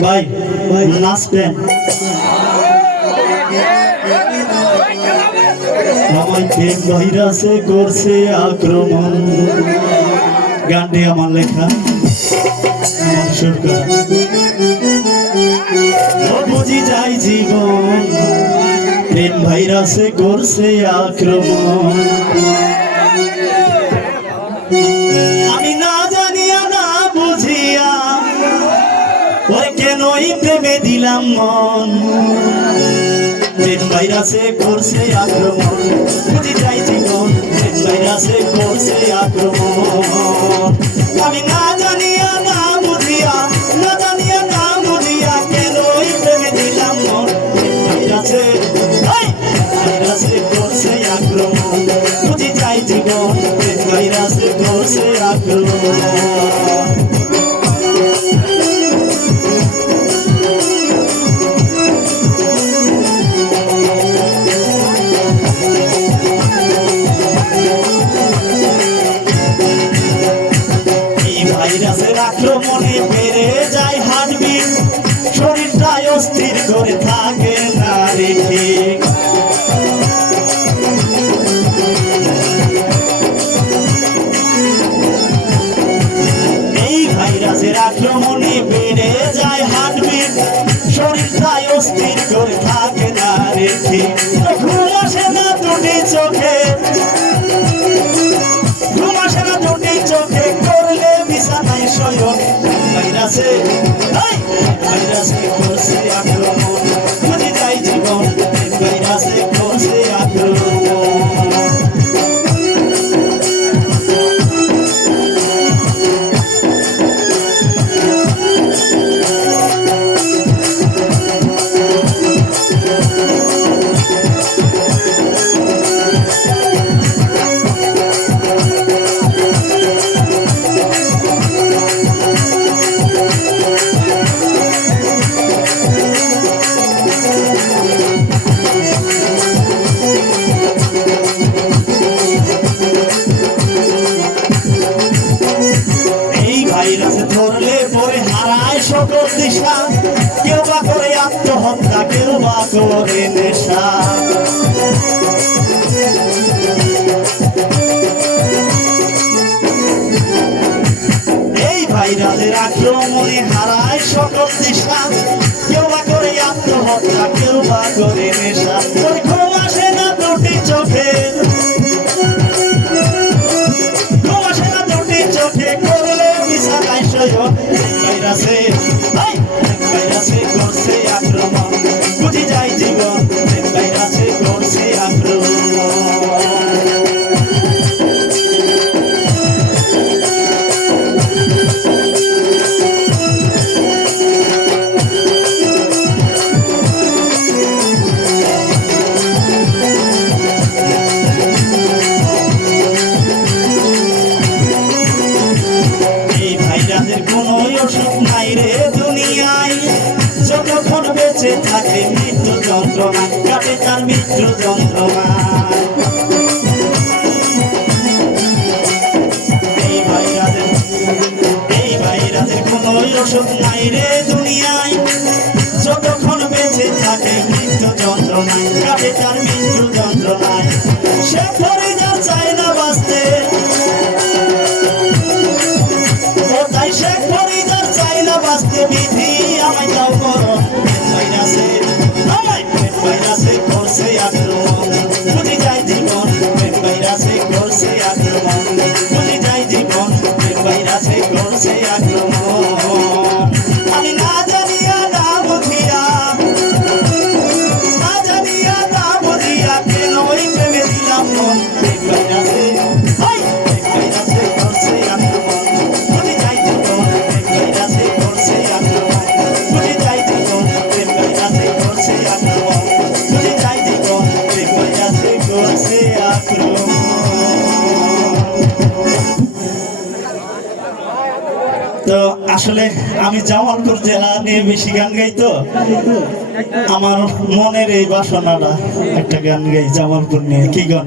ভাই নাচবেন আমার প্রেম ভাইরাসে করছে আক্রমণ গানটি আমার লেখা আমার সুর করা বুঝি যাই জীবন প্রেম ভাইরাসে করছে আক্রমণ আমি না জানিয়া না বুঝিয়া ওই কেনই প্রেমে দিলাম মন প্রেম ভাইরাসে করছে আক্রমণ বুঝি যাই জীবন প্রেম ভাইরাসে করছে আক্রমণ আমি না জানিয়া না বুঝিয়া কেনই প্রেমে দিলাম মন প্রেম ভাইরাসে করছে আক্রমণ বুঝি যাই জীবন প্রেম ভাইরাসে করছে আক্রমণ ভাইরাসের আক্রমণে বেড়ে যায় হার্টবিট শরীরটা অস্থির করে থাকে না রে ঠিক এই ভাইরাসের আক্রমণে বেড়ে যায় হার্টবিট শরীরটা অস্থির করে থাকে না রে ঠিক ঘুম আসে না দুটি চোখে চোখে করলে বিছানায় শয়ন ভাইরাসে করছে আক্রমণ বুঝি যাই জীবন ভাইরাসে করছে আক্রমণ ধরলে পরে হারায় সকল দিশা কেউ বা করে আত্মহত্যা কেউ বা করে নেশা এই ভাইরাসের আক্রমণে হারায় সকল দিশা কেউ বা করে আত্মহত্যা কেউ বা করে নেশা ঘুম আসে না দুটি চোখে করলে বিছানায় শয়ন ভাইরাসে করছে আক্রমণ বুঝি যাই জীবন ভাইরাসে করছে আক্রমণ যতক্ষণ বেঁচে থাকে মৃত্যু যন্ত্রণা কাটে তার মৃত্যু যন্ত্রণা এই ভাইরাসের কোনো ওষুধ নাই রে দুনিয়ায় যতক্ষণ বেঁচে থাকে মৃত্যু যন্ত্রণা কাটে তার মৃত্যু যন্ত্রণায় সে পরে যা চায় না বাঁচতে তাই সে পরে যা চায় না বাঁচতে বিধি আমায় দাও মরণ ভাইরাসে করছে আক্রমণ বুঝি যাই জীবন ভাইরাসে করছে আক্রমণ বুঝি যাই জীবন ভাইরাসে করছে আক্রমণ আমি না জানিয়া না বুঝিয়া কেন ওই প্রেমে দিলাম মন ভাইরাসে করছে আক্রমণ বুঝি যাই জীবন ভাইরাসে করছে আক্রমণ বুঝি যাই জীবন ভাইরাসে করছে আক্রমণ বুঝি যাই জীবন ভাইরাসে করছে আক্রমণ তো আসলে আমি জামালপুর জেলা নিয়ে বেশি গান গাই তো আমার মনের এই বাসনাটা একটা গান গাই জামালপুর নিয়ে কি গান